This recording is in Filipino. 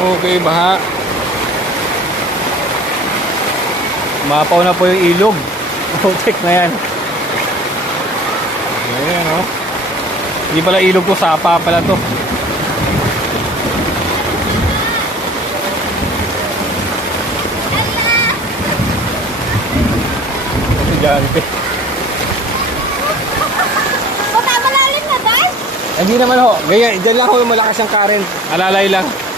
Okay, baha. Mapaw na po yung ilog. Putik na yan. Ayan, oh. Hindi pala ilog ko, sapa pala to. Gigante. Malalim na, guys? Hindi naman ho. Gaya, dyan lang ho yung malakas ang current. Alalay lang.